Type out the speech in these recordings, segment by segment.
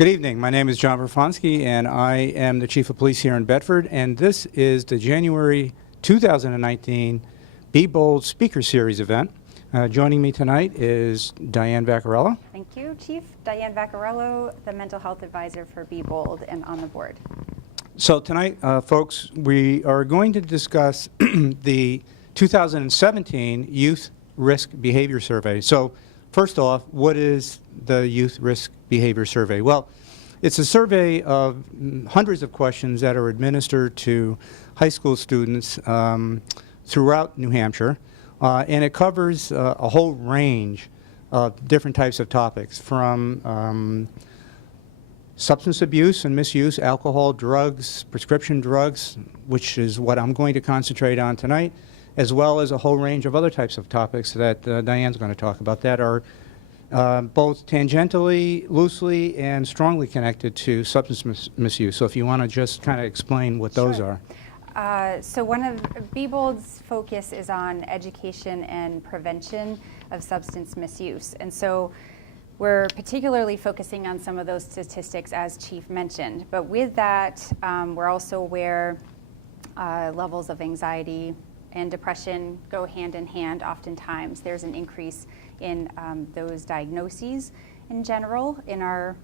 Good evening. My name is John Bryfonski, and I am the Chief of Police here in Bedford, and this is the January 2019 BeBold Speaker Series event. Joining me tonight is Diane Vaccarello. Thank you, Chief. Diane Vaccarello, the Mental Health Advisor for BeBold and on the board. So tonight, folks, we are going to discuss the 2017 Youth Risk Behavior Survey. So first off, what is the Youth Risk Behavior Survey? Well, it's a survey of hundreds of questions that are administered to high school students throughout New Hampshire, and it covers a whole range of different types of topics, from substance abuse and misuse, alcohol, drugs, prescription drugs, which is what I'm going to concentrate on tonight, as well as a whole range of other types of topics that Diane's going to talk about that are both tangentially, loosely, and strongly connected to substance misuse. So if you want to just kind of explain what those Sure. are. So one of BeBold's focus is on education and prevention of substance misuse. And so we're particularly focusing on some of those statistics, as Chief mentioned. But with that, we're also aware levels of anxiety and depression go hand in hand. Oftentimes there's an increase in those diagnoses in general in our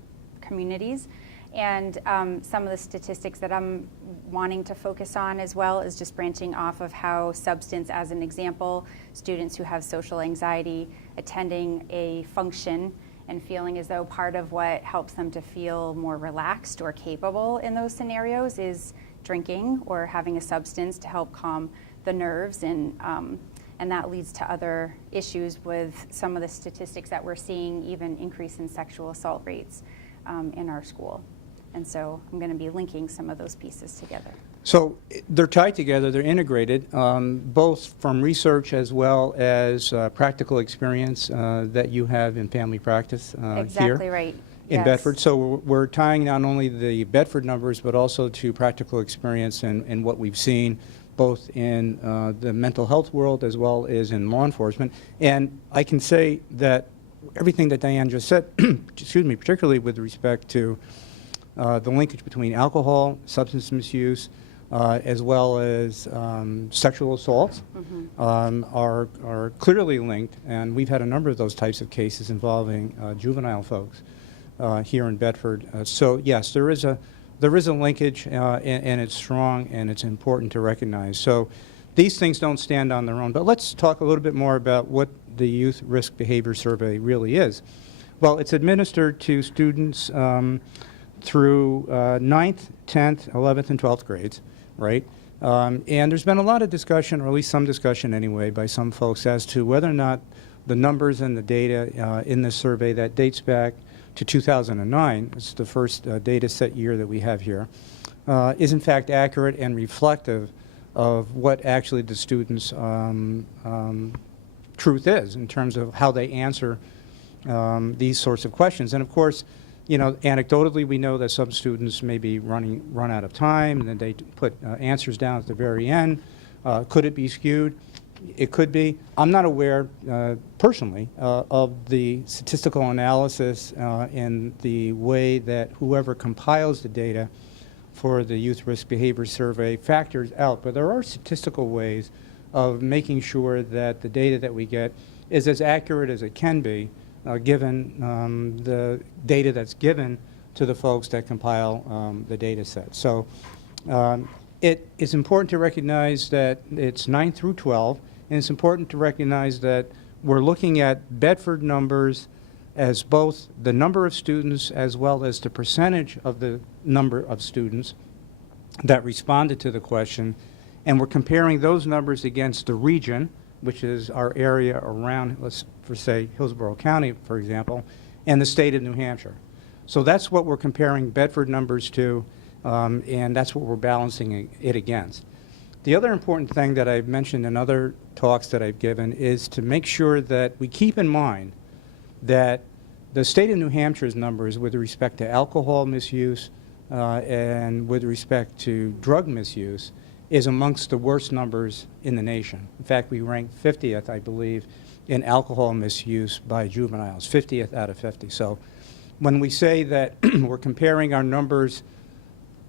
communities. And some of the statistics that I'm wanting to focus on as well is just branching off of how substance, as an example, students who have social anxiety attending a function and feeling as though part of what helps them to feel more relaxed or capable in those scenarios is drinking or having a substance to help calm the nerves, and that leads to other issues with some of the statistics that we're seeing, even increase in sexual assault rates in our school. And so I'm going to be linking some of those pieces together. So they're tied together, they're integrated, both from research as well as practical experience that you have in family practice Exactly here right. in Yes. Bedford. So we're tying not only the Bedford numbers, but also to practical experience and what we've seen both in the mental health world as well as in law enforcement. And I can say that everything that Diane just said, excuse me, particularly with respect to the linkage between alcohol, substance misuse, as well as sexual assaults, are clearly linked, and we've had a number of those types of cases involving juvenile folks here in Bedford. So yes, there is a linkage, and it's strong, and it's important to recognize. So these things don't stand on their own. But let's talk a little bit more about what the Youth Risk Behavior Survey really is. Well, it's administered to students through 9th, 10th, 11th, and 12th grades, right? And there's been a lot of discussion, or at least some discussion anyway, by some folks as to whether or not the numbers and the data in this survey that dates back to 2009, it's the first data set year that we have here, is in fact accurate and reflective of what actually the students' truth is in terms of how they answer these sorts of questions. And of course, you know, anecdotally, we know that some students may be run out of time, and then they put answers down at the very end. Could it be skewed? It could be. I'm not aware, personally, of the statistical analysis and the way that whoever compiles the data for the Youth Risk Behavior Survey factors out, but there are statistical ways of making sure that the data that we get is as accurate as it can be, given the data that's given to the folks that compile the data set. So it is important to recognize that it's 9 through 12, and it's important to recognize that we're looking at Bedford numbers as both the number of students as well as the percentage of the number of students that responded to the question, and we're comparing those numbers against the region, which is our area around, let's say, Hillsborough County, for example, and the state of New Hampshire. So that's what we're comparing Bedford numbers to, and that's what we're balancing it against. The other important thing that I've mentioned in other talks that I've given is to make sure that we keep in mind that the state of New Hampshire's numbers with respect to alcohol misuse and with respect to drug misuse is amongst the worst numbers in the nation. In fact, we rank 50th, I believe, in alcohol misuse by juveniles, 50th out of 50. So when we say that we're comparing our numbers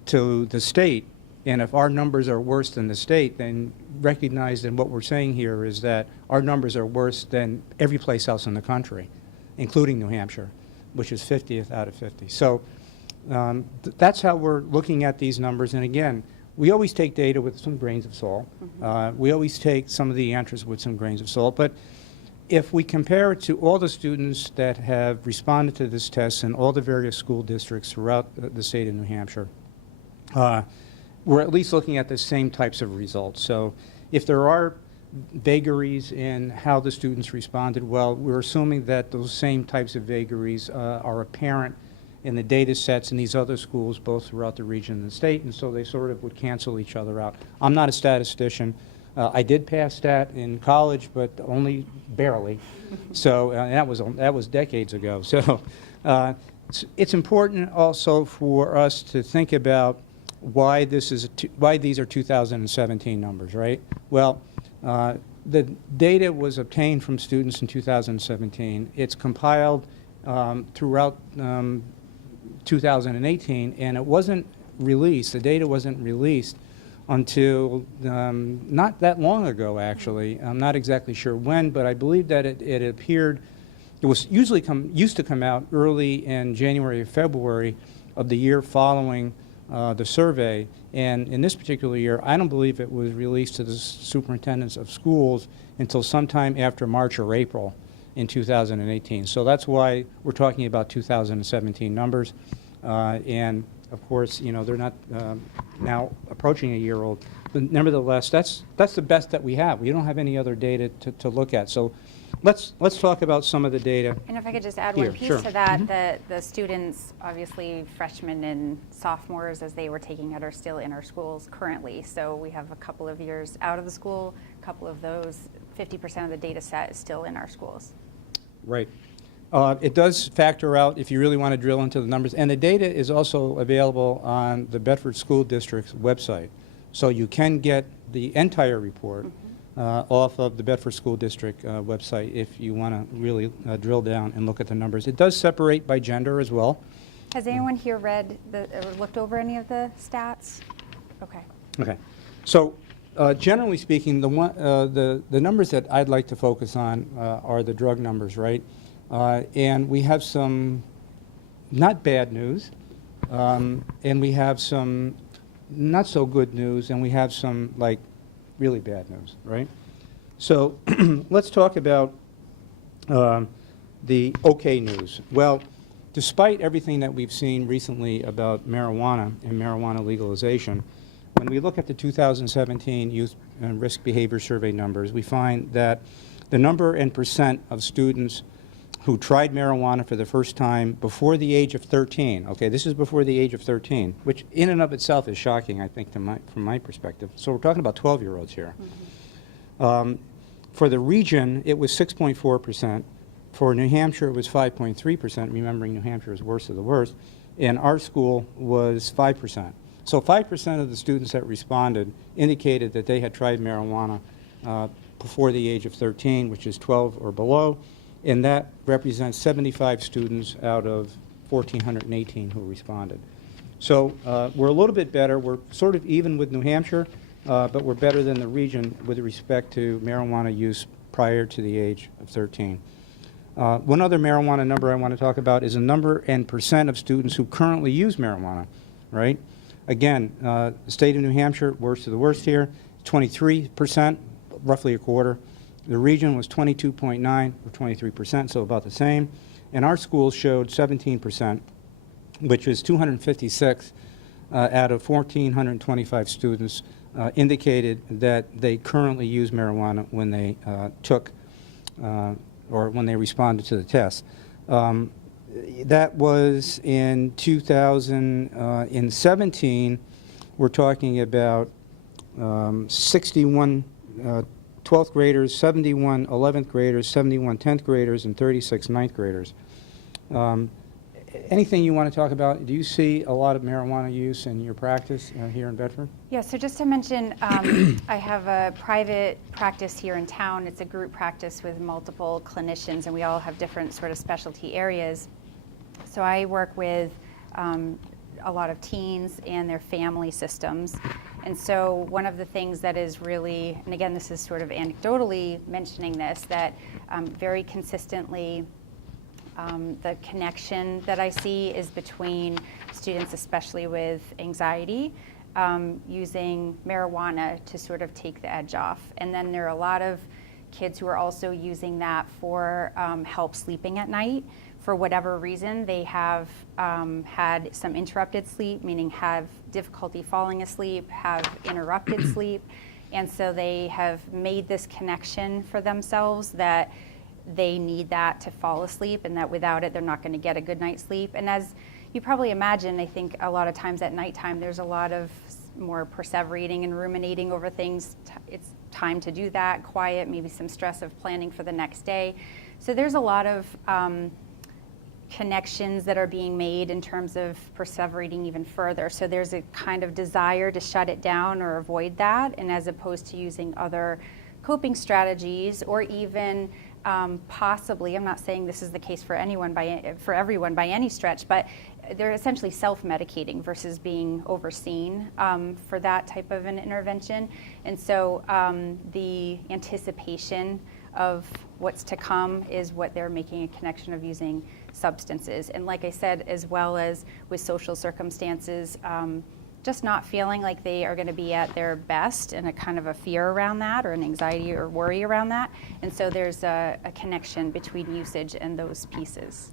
to the state, and if our numbers are worse than the state, then recognize that what we're saying here is that our numbers are worse than every place else in the country, including New Hampshire, which is 50th out of 50. So that's how we're looking at these numbers. And again, we always take data with some grains of salt. We always take some of the answers with some grains of salt. But if we compare it to all the students that have responded to this test in all the various school districts throughout the state of New Hampshire, we're at least looking at the same types of results. So if there are vagaries in how the students responded, well, we're assuming that those same types of vagaries are apparent in the data sets in these other schools, both throughout the region and the state, and so they sort of would cancel each other out. I'm not a statistician. I did pass stat in college, but only barely. So that was decades ago. So it's important also for us to think about why these are 2017 numbers, right? Well, the data was obtained from students in 2017. It's compiled throughout 2018, and it wasn't released. The data wasn't released until not that long ago, actually. I'm not exactly sure when, but I believe that it appeared. It was used to come out early in January or February of the year following the survey, and in this particular year, I don't believe it was released to the superintendents of schools until sometime after March or April in 2018. So that's why we're talking about 2017 numbers, and of course, you know, they're not now approaching a year old, but nevertheless, that's the best that we have. We don't have any other data to look at. So let's talk about some of the data. And if I could just add Here, one piece sure. to that, the students, obviously freshmen and sophomores as they were taking it, are still in our schools currently. So we have a couple of years out of the school, a couple of those, 50% of the data set is still in our schools. Right. It does factor out if you really want to drill into the numbers. And the data is also available on the Bedford School District's website. So you can get the entire report off of the Bedford School District website if you want to really drill down and look at the numbers. It does separate by gender as well. Has anyone here read or looked over any of the stats? Okay. Okay. So generally speaking, the numbers that I'd like to focus on are the drug numbers, right? And we have some not bad news, and we have some not so good news, and we have some like really bad news, right? So let's talk about the okay news. Well, despite everything that we've seen recently about marijuana and marijuana legalization, when we look at the 2017 Youth and Risk Behavior Survey numbers, we find that the number and percent of students who tried marijuana for the first time before the age of 13, okay, this is before the age of 13, which in and of itself is shocking, I think, from my perspective. So we're talking about 12-year-olds here. For the region, it was 6.4%. For New Hampshire, it was 5.3%, remembering New Hampshire is worst of the worst, and our school was 5%. So 5% of the students that responded indicated that they had tried marijuana before the age of 13, which is 12 or below, and that represents 75 students out of 1,418 who responded. So we're a little bit better. We're sort of even with New Hampshire, but we're better than the region with respect to marijuana use prior to the age of 13. One other marijuana number I want to talk about is the number and percent of students who currently use marijuana, right? Again, the state of New Hampshire, worst of the worst here, 23%, roughly a quarter. The region was 22.9 or 23%, so about the same. And our schools showed 17%, which is 256 out of 1,425 students indicated that they currently use marijuana when they took or when they responded to the test. That was in 2017. We're talking about 61 12th graders, 71 11th graders, 71 10th graders, and 36 9th graders. Anything you want to talk about? Do you see a lot of marijuana use in your practice here in Bedford? Yeah, so just to mention, I have a private practice here in town. It's a group practice with multiple clinicians, and we all have different sort of specialty areas. So I work with a lot of teens and their family systems. And so one of the things that is really, and again, this is sort of anecdotally mentioning this, that very consistently the connection that I see is between students, especially with anxiety, using marijuana to sort of take the edge off. And then there are a lot of kids who are also using that for help sleeping at night. For whatever reason, they have had some interrupted sleep, meaning have difficulty falling asleep, have interrupted sleep, and so they have made this connection for themselves that they need that to fall asleep, and that without it, they're not going to get a good night's sleep. And as you probably imagine, I think a lot of times at nighttime, there's a lot of more perseverating and ruminating over things. It's time to do that, quiet, maybe some stress of planning for the next day. So there's a lot of connections that are being made in terms of perseverating even further. So there's a kind of desire to shut it down or avoid that, and as opposed to using other coping strategies, or even possibly, I'm not saying this is the case for everyone by any stretch, but they're essentially self-medicating versus being overseen for that type of an intervention. And so the anticipation of what's to come is what they're making a connection of using substances. And like I said, as well as with social circumstances, just not feeling like they are going to be at their best, and a kind of a fear around that, or an anxiety or worry around that. And so there's a connection between usage and those pieces.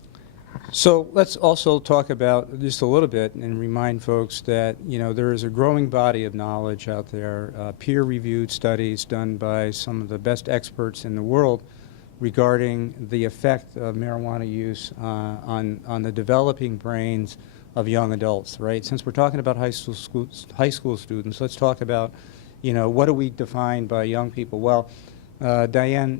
So let's also talk about just a little bit and remind folks that, you know, there is a growing body of knowledge out there, peer-reviewed studies done by some of the best experts in the world regarding the effect of marijuana use on the developing brains of young adults, right? Since we're talking about high school students, let's talk about, you know, what do we define by young people? Well, Diane,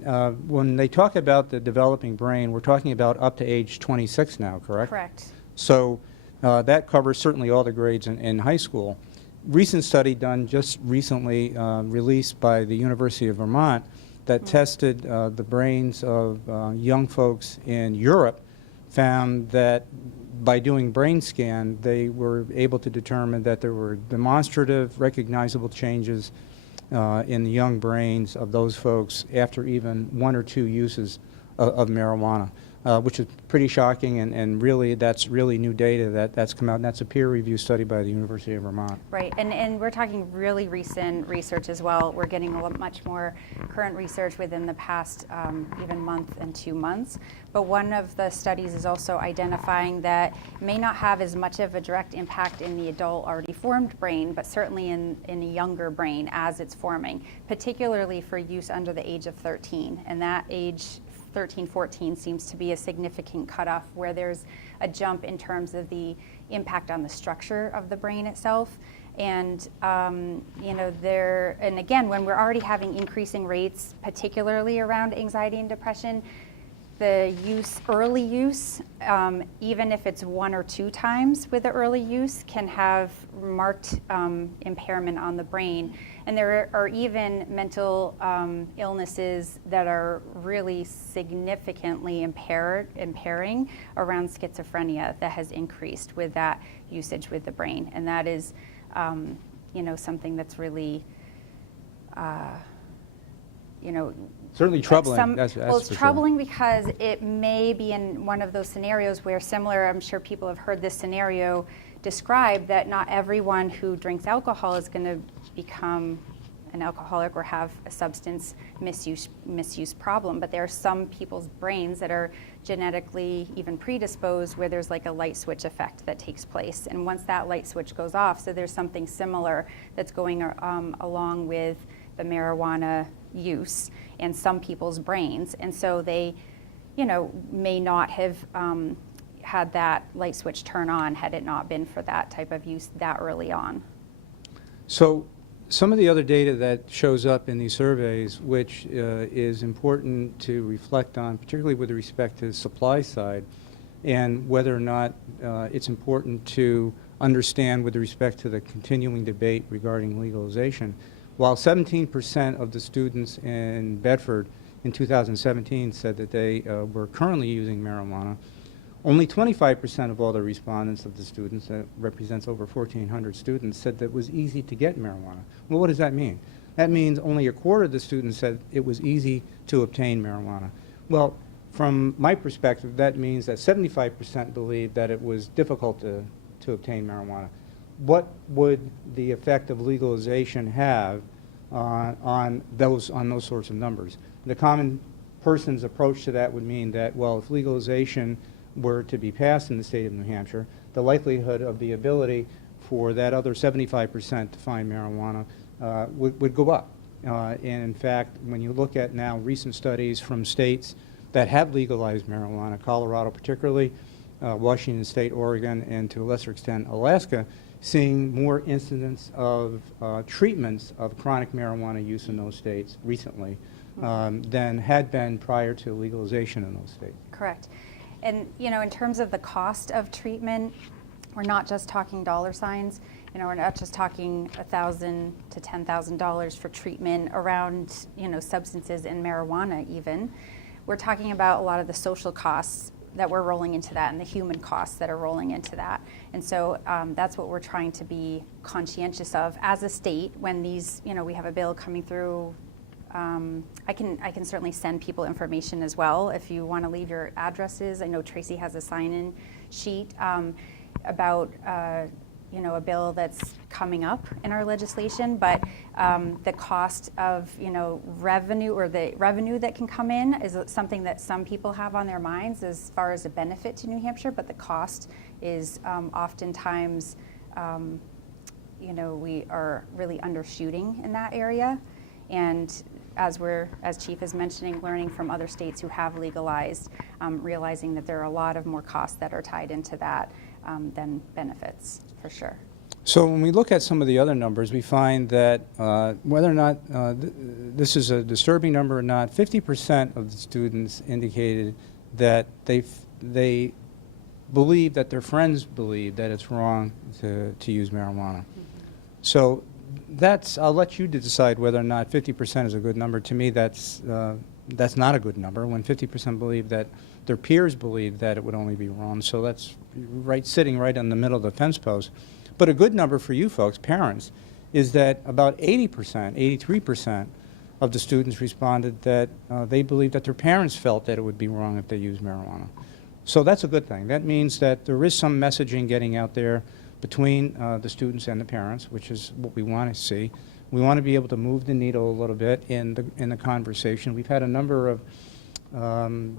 when they talk about the developing brain, we're talking about up to age 26 now, correct? Correct. So that covers certainly all the grades in high school. Recent study done just recently, released by the University of Vermont, that tested the brains of young folks in Europe, found that by doing brain scan, they were able to determine that there were demonstrative, recognizable changes in the young brains of those folks after even 1 or 2 uses of marijuana, which is pretty shocking, and really that's really new data that's come out, and that's a peer-reviewed study by the University of Vermont. Right, and we're talking really recent research as well. We're getting much more current research within the past even month and 2 months. But one of the studies is also identifying that it may not have as much of a direct impact in the adult already formed brain, but certainly in a younger brain as it's forming, particularly for use under the age of 13. And that age 13, 14 seems to be a significant cutoff where there's a jump in terms of the impact on the structure of the brain itself. And you know, and again, when we're already having increasing rates, particularly around anxiety and depression, the early use, even if it's 1 or 2 times with the early use, can have marked impairment on the brain. And there are even mental illnesses that are really significantly impairing around schizophrenia that has increased with that usage with the brain. And that is, you know, something that's really, you know, certainly troubling. That's well, it's for troubling sure. because it may be in one of those scenarios where similar, I'm sure people have heard this scenario described, that not everyone who drinks alcohol is going to become an alcoholic or have a substance misuse problem, but there are some people's brains that are genetically even predisposed where there's like a light switch effect that takes place. And once that light switch goes off, so there's something similar that's going along with the marijuana use in some people's brains. And so they, you know, may not have had that light switch turn on had it not been for that type of use that early on. So some of the other data that shows up in these surveys, which is important to reflect on, particularly with respect to the supply side, and whether or not it's important to understand with respect to the continuing debate regarding legalization. While 17% of the students in Bedford in 2017 said that they were currently using marijuana, Only 25% of all the respondents of the students, that represents over 1,400 students, said that it was easy to get marijuana. Well, what does that mean? That means only a quarter of the students said it was easy to obtain marijuana. Well, from my perspective, that means that 75% believe that it was difficult to obtain marijuana. What would the effect of legalization have on those sorts of numbers? The common person's approach to that would mean that, well, if legalization were to be passed in the state of New Hampshire, the likelihood of the ability for that other 75% to find marijuana would go up. And in fact, when you look at now recent studies from states that have legalized marijuana, Colorado particularly, Washington State, Oregon, and to a lesser extent Alaska, seeing more incidents of treatments of chronic marijuana use in those states recently than had been prior to legalization in those states. Correct. And you know, in terms of the cost of treatment, we're not just talking dollar signs. You know, we're not just talking $1,000 to $10,000 for treatment around, you know, substances and marijuana even. We're talking about a lot of the social costs that we're rolling into that and the human costs that are rolling into that. And so that's what we're trying to be conscientious of as a state when these, you know, we have a bill coming through. I can certainly send people information as well if you want to leave your addresses. I know Tracy has a sign-in sheet about you know, a bill that's coming up in our legislation, but the cost of, you know, revenue, or the revenue that can come in, is something that some people have on their minds as far as a benefit to New Hampshire, but the cost is oftentimes, you know, we are really undershooting in that area. And as Chief is mentioning, learning from other states who have legalized, realizing that there are a lot of more costs that are tied into that than benefits, for sure. So when we look at some of the other numbers, we find that whether or not this is a disturbing number or not, 50% of the students indicated that they believe that their friends believe that it's wrong to use marijuana. Mm-hmm. So I'll let you decide whether or not 50% is a good number. To me, that's not a good number when 50% believe that their peers believe that it would only be wrong. So that's sitting right in the middle of the fence post. But a good number for you folks, parents, is that about 80%, 83% of the students responded that they believed that their parents felt that it would be wrong if they used marijuana. So that's a good thing. That means that there is some messaging getting out there between the students and the parents, which is what we want to see. We want to be able to move the needle a little bit in the conversation. We've had a number of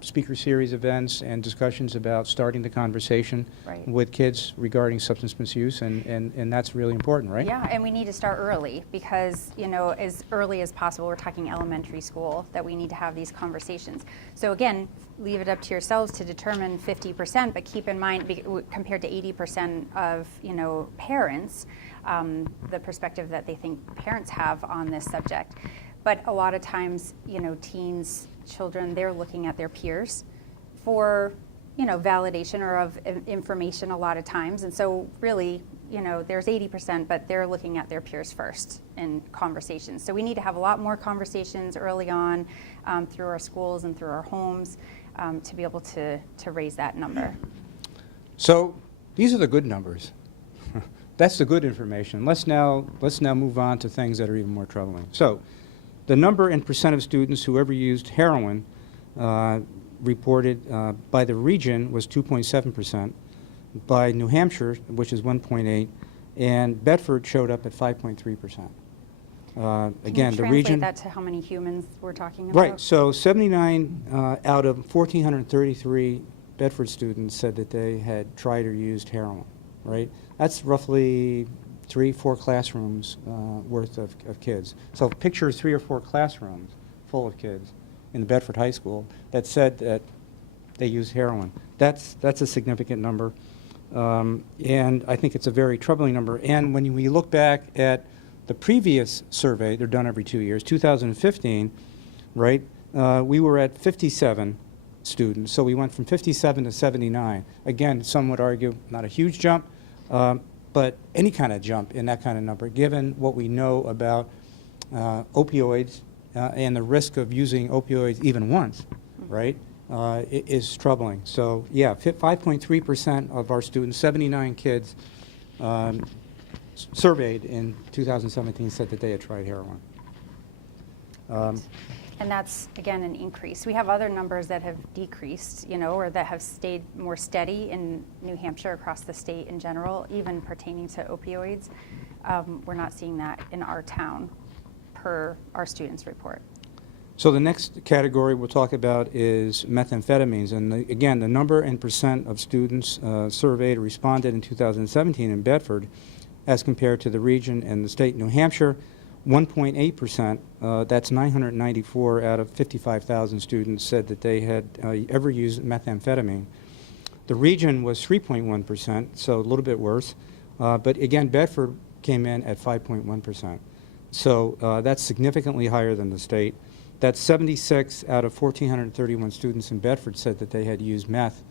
speaker series events and discussions about starting the conversation with kids regarding substance misuse, and that's really important, right? Yeah, and we need to start early because, you know, as early as possible, we're talking elementary school, that we need to have these conversations. So again, leave it up to yourselves to determine 50%, but keep in mind, compared to 80% of, you know, parents, the perspective that they think parents have on this subject. But a lot of times, you know, teens, children, they're looking at their peers for, you know, validation or of information a lot of times. And so really, you know, there's 80%, but they're looking at their peers first in conversations. So we need to have a lot more conversations early on through our schools and through our homes to be able to raise that number. So these are the good numbers. That's the good information. Let's now move on to things that are even more troubling. So the number and percent of students who ever used heroin reported by the region was 2.7%, by New Hampshire, which is 1.8%, and Bedford showed up at 5.3%. Again, the region. Translate that to how many humans we're talking about? Right. So 79 out of 1,433 Bedford students said that they had tried or used heroin. Right. That's roughly 3-4 classrooms worth of kids. So picture 3 or 4 classrooms full of kids in the Bedford High School that said that they used heroin. That's a significant number, and I think it's a very troubling number. And when we look back at the previous survey, they're done every 2 years, 2015, right, we were at 57 students. So we went from 57 to 79. Again, some would argue not a huge jump, but any kind of jump in that kind of number, given what we know about opioids and the risk of using opioids even once, right? is troubling. So yeah, 5.3% of our students, 79 kids surveyed in 2017 said that they had tried heroin. And that's, again, an increase. We have other numbers that have decreased, or that have stayed more steady in New Hampshire, across the state in general, even pertaining to opioids. We're not seeing that in our town, per our students' report. So the next category we'll talk about is methamphetamines. And again, the number and percent of students surveyed or responded in 2017 in Bedford as compared to the region and the state. New Hampshire, 1.8%, that's 994 out of 55,000 students said that they had ever used methamphetamine. The region was 3.1%, so a little bit worse. But again, Bedford came in at 5.1%. So that's significantly higher than the state. That's 76 out of 1,431 students in Bedford said that they had used meth,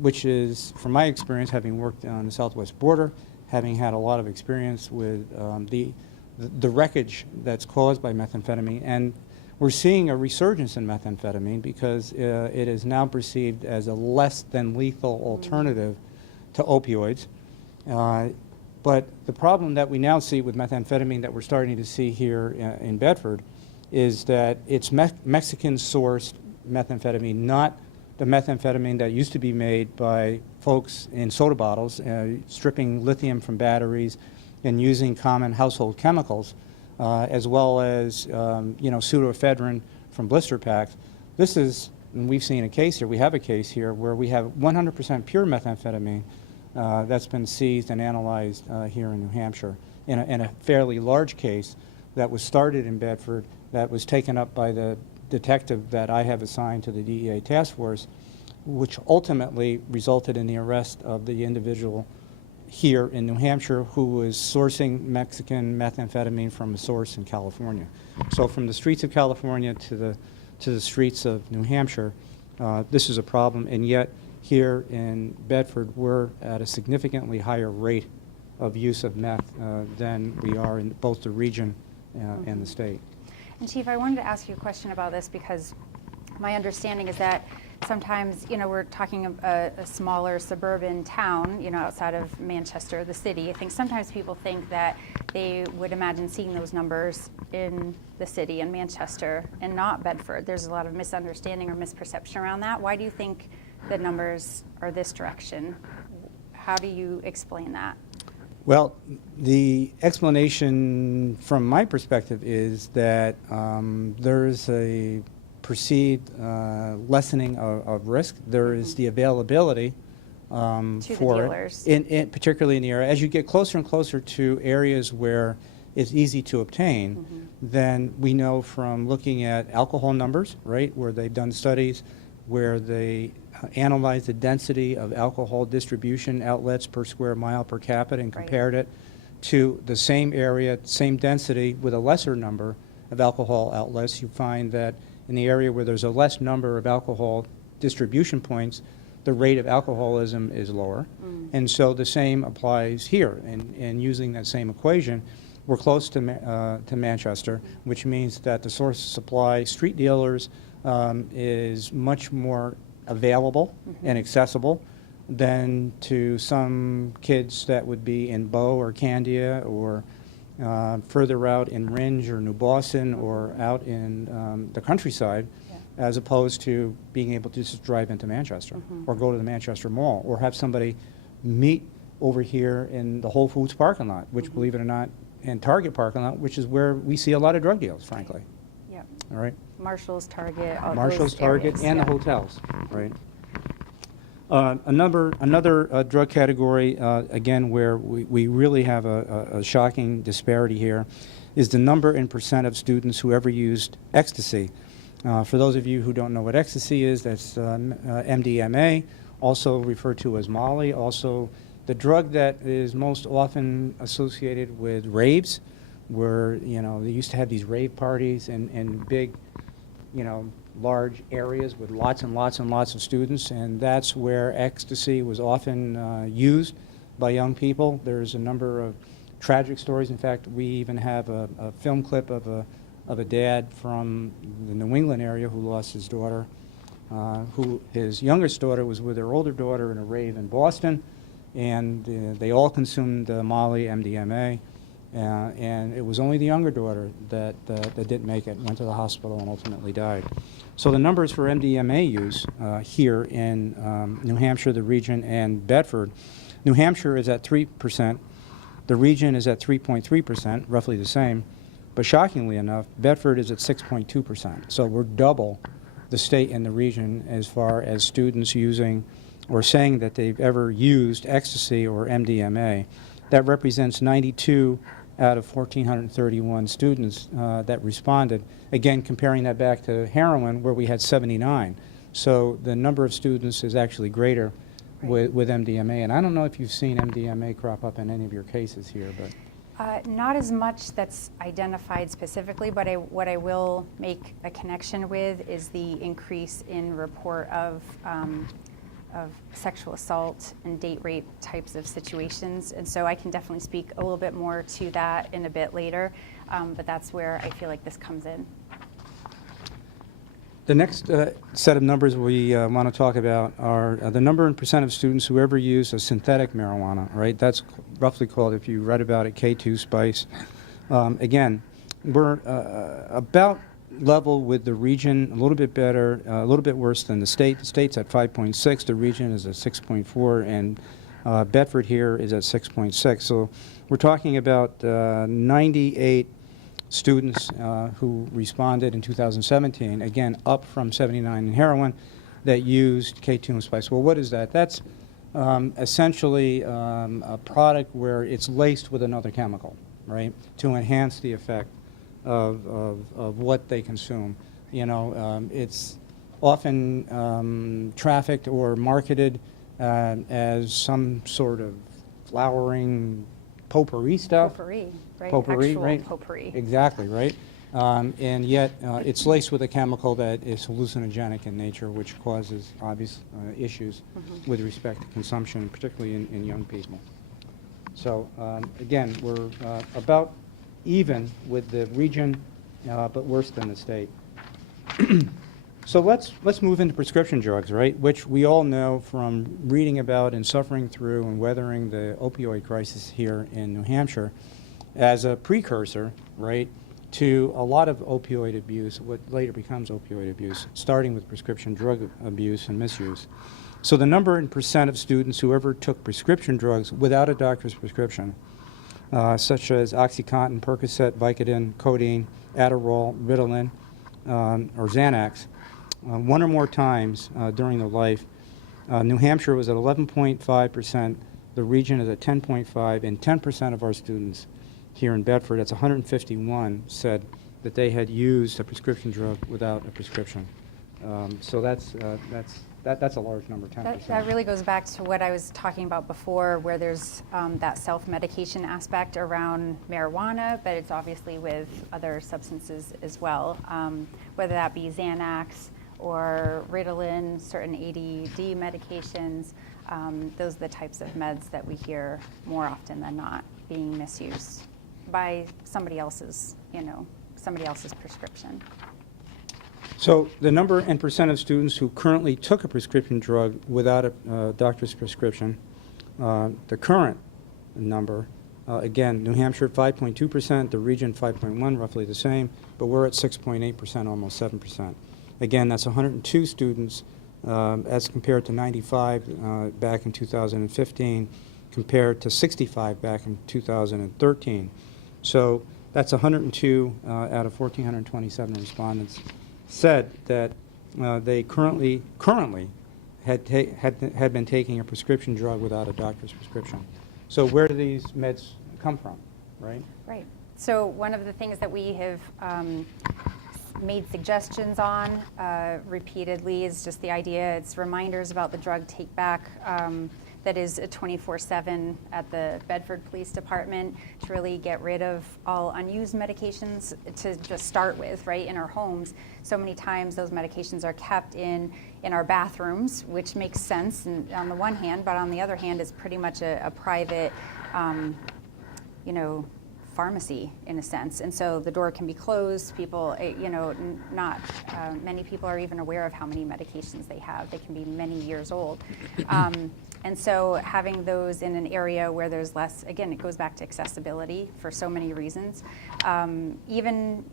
which is, from my experience, having worked on the southwest border, having had a lot of experience with the wreckage that's caused by methamphetamine. And we're seeing a resurgence in methamphetamine because it is now perceived as a less than lethal alternative to opioids. But the problem that we now see with methamphetamine that we're starting to see here in Bedford is that it's Mexican-sourced methamphetamine, not the methamphetamine that used to be made by folks in soda bottles, stripping lithium from batteries and using common household chemicals, as well as pseudoephedrine from blister packs. This is, and we've seen a case here, we have a case here where we have 100% pure methamphetamine that's been seized and analyzed here in New Hampshire in a fairly large case that was started in Bedford, that was taken up by the detective that I have assigned to the DEA task force, which ultimately resulted in the arrest of the individual here in New Hampshire who was sourcing Mexican methamphetamine from a source in California. So from the streets of California to the streets of New Hampshire, this is a problem, and yet here in Bedford we're at a significantly higher rate of use of meth than we are in both the region and the state. And Chief, I wanted to ask you a question about this because my understanding is that sometimes, we're talking a smaller suburban town, outside of Manchester, the city. I think sometimes people think that they would imagine seeing those numbers in the city in Manchester and not Bedford. There's a lot of misunderstanding or misperception around that. Why do you think the numbers are this direction? How do you explain that? Well, the explanation from my perspective is that there's a perceived lessening of risk. There is the availability to for the dealers. Particularly in the area. As you get closer and closer to areas where it's easy to obtain, then we know from looking at alcohol numbers, right, where they've done studies where they analyzed the density of alcohol distribution outlets per square mile per capita and compared it to the same area, same density with a lesser number of alcohol outlets. You find that in the area where there's a less number of alcohol distribution points, the rate of alcoholism is lower. And so the same applies here. And using that same equation, we're close to Manchester, which means that the source of supply, street dealers, is much more available and accessible than to some kids that would be in Bow or Candia or further out in Ringe or New Boston or out in the countryside, as opposed to being able to just drive into Manchester or go to the Manchester Mall or have somebody meet over here in the Whole Foods parking lot, which, believe it or not, and Target parking lot, which is where we see a lot of drug deals, frankly. Yep. All right? Marshall's, Target, all Marshall's, those Target, areas. and the hotels, right? Another drug category, again, where we really have a shocking disparity here, is the number and percent of students who ever used ecstasy. For those of you who don't know what ecstasy is, that's MDMA, also referred to as Molly, also the drug that is most often associated with raves, where, they used to have these rave parties in big, large areas with lots and lots and lots of students, and that's where ecstasy was often used by young people. There's a number of tragic stories. In fact, we even have a film clip of a dad from the New England area who lost his daughter who his youngest daughter was with her older daughter in a rave in Boston, and they all consumed Molly, MDMA, and it was only the younger daughter that didn't make it, went to the hospital, and ultimately died. So the numbers for MDMA use here in New Hampshire, the region, and Bedford, New Hampshire is at 3%, the region is at 3.3%, roughly the same, but shockingly enough, Bedford is at 6.2%. So we're double the state and the region as far as students using or saying that they've ever used ecstasy or MDMA. That represents 92 out of 1,431 students that responded. Again, comparing that back to heroin, where we had 79. So the number of students is actually greater with MDMA. And I don't know if you've seen MDMA crop up in any of your cases here, but. Not as much that's identified specifically, but what I will make a connection with is the increase in report of sexual assault and date rape types of situations. And so I can definitely speak a little bit more to that in a bit later, but that's where I feel like this comes in. The next set of numbers we want to talk about are the number and percent of students who ever use a synthetic marijuana, right? That's roughly called, if you read about it, K2 spice. Again, we're about level with the region, a little bit better, a little bit worse than the state. The state's at 5.6, the region is at 6.4, and Bedford here is at 6.6. So we're talking about 98 students who responded in 2017, again, up from 79 in heroin, that used K2 and spice. Well, what is that? That's essentially a product where it's laced with another chemical, right, to enhance the effect of what they consume. You know, it's often trafficked or marketed as some sort of flowering potpourri stuff. Potpourri, right? Potpourri, Actual right? potpourri. Exactly, right? And yet it's laced with a chemical that is hallucinogenic in nature, which causes obvious issues with respect to consumption, particularly in young people. So again, we're about even with the region, but worse than the state. So let's move into prescription drugs, right? Which we all know from reading about and suffering through and weathering the opioid crisis here in New Hampshire as a precursor, right, to a lot of opioid abuse, what later becomes opioid abuse, starting with prescription drug abuse and misuse. So the number and percent of students who ever took prescription drugs without a doctor's prescription, such as OxyContin, Percocet, Vicodin, codeine, Adderall, Ritalin, or Xanax, one or more times during their life. New Hampshire was at 11.5%, the region is at 10.5%, and 10% of our students here in Bedford, that's 151, said that they had used a prescription drug without a prescription. So that's a large number, 10%. That really goes back to what I was talking about before, where there's that self-medication aspect around marijuana, but it's obviously with other substances as well, whether that be Xanax or Ritalin, certain ADD medications. Those are the types of meds that we hear more often than not being misused by somebody else's prescription. So the number and percent of students who currently took a prescription drug without a doctor's prescription, the current number, again, New Hampshire at 5.2%, the region 5.1%, roughly the same, but we're at 6.8%, almost 7%. Again, that's 102 students as compared to 95 back in 2015, compared to 65 back in 2013. So that's 102 out of 1,427 respondents said that they currently had been taking a prescription drug without a doctor's prescription. So where do these meds come from, right? Right. So one of the things that we have made suggestions on repeatedly is just the idea, it's reminders about the drug take back that is a 24/7 at the Bedford Police Department to really get rid of all unused medications to just start with, right, in our homes. So many times those medications are kept in our bathrooms, which makes sense on the one hand, but on the other hand, it's pretty much a private, pharmacy in a sense, and so the door can be closed. People, not many people are even aware of how many medications they have. They can be many years old. And so having those in an area where there's less, again, it goes back to accessibility for so many reasons. Even,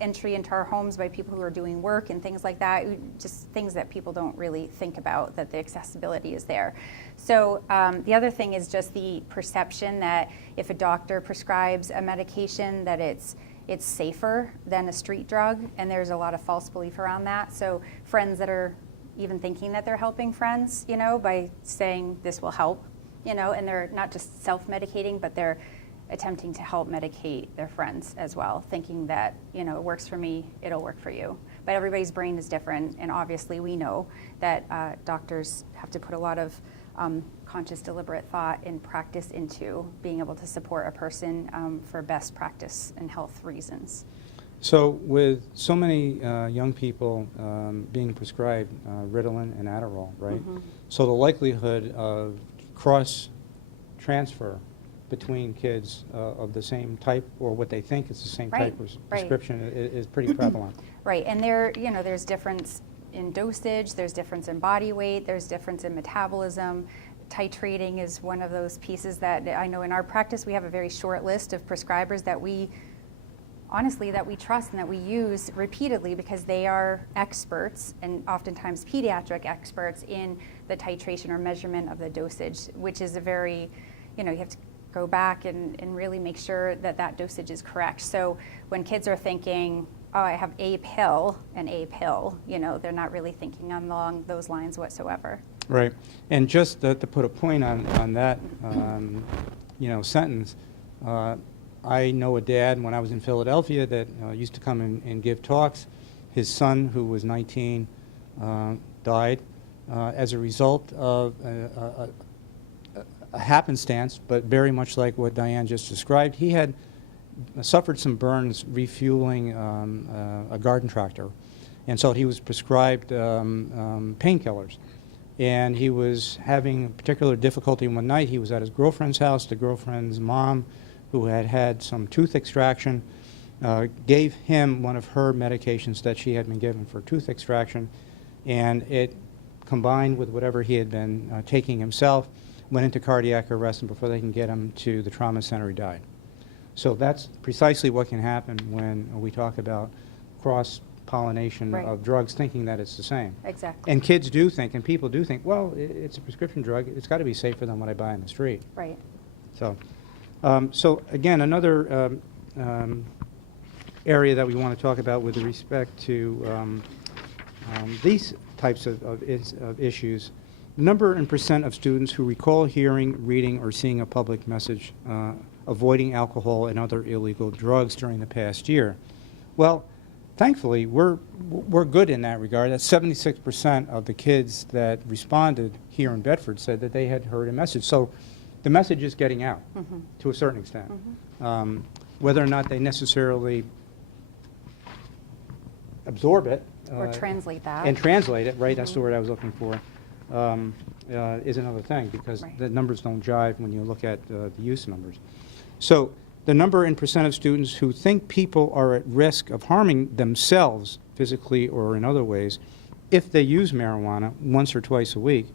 entry into our homes by people who are doing work and things like that, just things that people don't really think about, that the accessibility is there. So the other thing is just the perception that if a doctor prescribes a medication that it's safer than a street drug, and there's a lot of false belief around that. So friends that are even thinking that they're helping friends, by saying this will help, and they're not just self-medicating, but they're attempting to help medicate their friends as well, thinking that, it works for me, it'll work for you. But everybody's brain is different, and obviously we know that doctors have to put a lot of conscious, deliberate thought and practice into being able to support a person for best practice and health reasons. So with so many young people being prescribed Ritalin and Adderall, right? Mm-hmm. So the likelihood of cross-transfer between kids of the same type, or what they think is the same type of prescription, is pretty prevalent. Right, and there's difference in dosage, there's difference in body weight, there's difference in metabolism. Titrating is one of those pieces that I know in our practice we have a very short list of prescribers that we trust and that we use repeatedly, because they are experts, and oftentimes pediatric experts, in the titration or measurement of the dosage, which is a very, you have to go back and really make sure that that dosage is correct. So when kids are thinking, oh, I have a pill and a pill, they're not really thinking along those lines whatsoever. Right. And just to put a point on that, sentence, I know a dad when I was in Philadelphia that used to come and give talks. His son, who was 19, died as a result of a happenstance, but very much like what Diane just described. He had suffered some burns refueling a garden tractor, and so he was prescribed painkillers. And he was having particular difficulty one night. He was at his girlfriend's house. The girlfriend's mom, who had had some tooth extraction, gave him one of her medications that she had been given for tooth extraction, and it combined with whatever he had been taking himself, went into cardiac arrest, and before they can get him to the trauma center, he died. So that's precisely what can happen when we talk about cross-pollination of drugs, thinking that it's the same. Exactly. And kids do think, and people do think, well, it's a prescription drug, it's got to be safer than what I buy in the street. Right. So, so again, another area that we want to talk about with respect to these types of issues: number and percent of students who recall hearing, reading, or seeing a public message avoiding alcohol and other illegal drugs during the past year. Well, thankfully, we're good in that regard. That's 76% of the kids that responded here in Bedford said that they had heard a message. So the message is getting out to a certain extent. Whether or not they necessarily absorb it or translate that. And translate it, right? That's the word I was looking for. Is another thing, because the numbers don't jive when you look at the use numbers. So the number and percent of students who think people are at risk of harming themselves physically or in other ways if they use marijuana once or twice a week,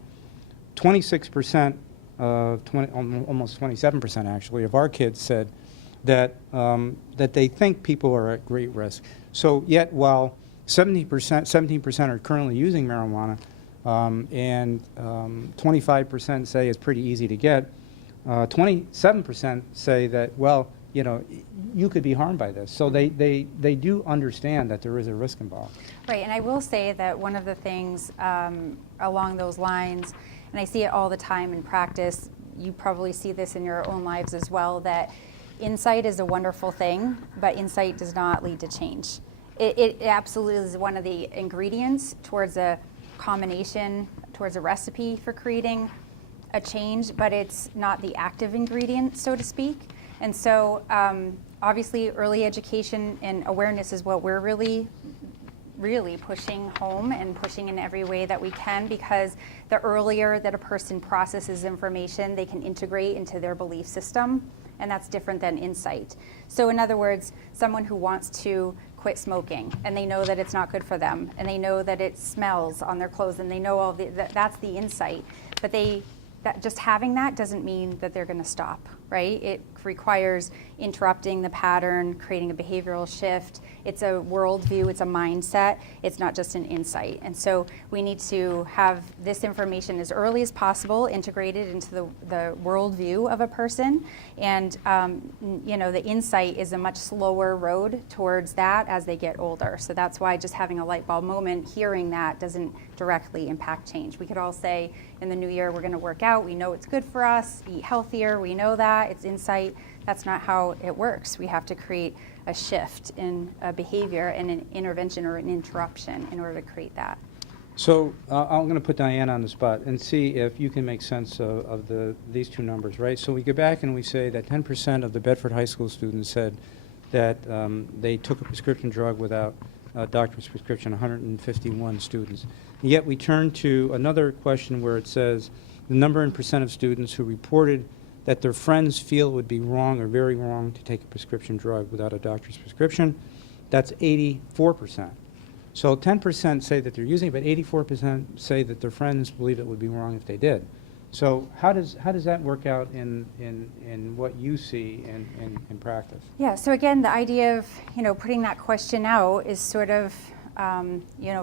26%, almost 27% actually, of our kids said that, that they think people are at great risk. So yet while 17% are currently using marijuana, and 25% say it's pretty easy to get, 27% say that, well, you could be harmed by this. So they do understand that there is a risk involved. Right, and I will say that one of the things along those lines, and I see it all the time in practice, you probably see this in your own lives as well, that insight is a wonderful thing, but insight does not lead to change. It absolutely is one of the ingredients towards a combination, towards a recipe for creating a change, but it's not the active ingredient, so to speak. And so obviously early education and awareness is what we're really pushing home and pushing in every way that we can, because the earlier that a person processes information, they can integrate into their belief system and that's different than insight. So in other words, someone who wants to quit smoking, and they know that it's not good for them, and they know that it smells on their clothes, and they know all that's the insight. But just having that doesn't mean that they're going to stop, right? It requires interrupting the pattern, creating a behavioral shift. It's a worldview, it's a mindset. It's not just an insight. And so we need to have this information as early as possible integrated into the worldview of a person. And the insight is a much slower road towards that as they get older. So that's why just having a light bulb moment, hearing that, doesn't directly impact change. We could all say in the new year we're going to work out. We know it's good for us, eat healthier. We know that. It's insight. That's not how it works. We have to create a shift in a behavior and an intervention or an interruption in order to create that. So I'm going to put Diane on the spot and see if you can make sense of these two numbers, right? So we go back and we say that 10% of the Bedford High School students said that they took a prescription drug without a doctor's prescription, 151 students. And yet we turn to another question where it says the number and percent of students who reported that their friends feel it would be wrong or very wrong to take a prescription drug without a doctor's prescription. That's 84%. So 10% say that they're using it, but 84% say that their friends believe it would be wrong if they did. So how does that work out in what you see in practice? Yeah, so again, the idea of putting that question out is sort of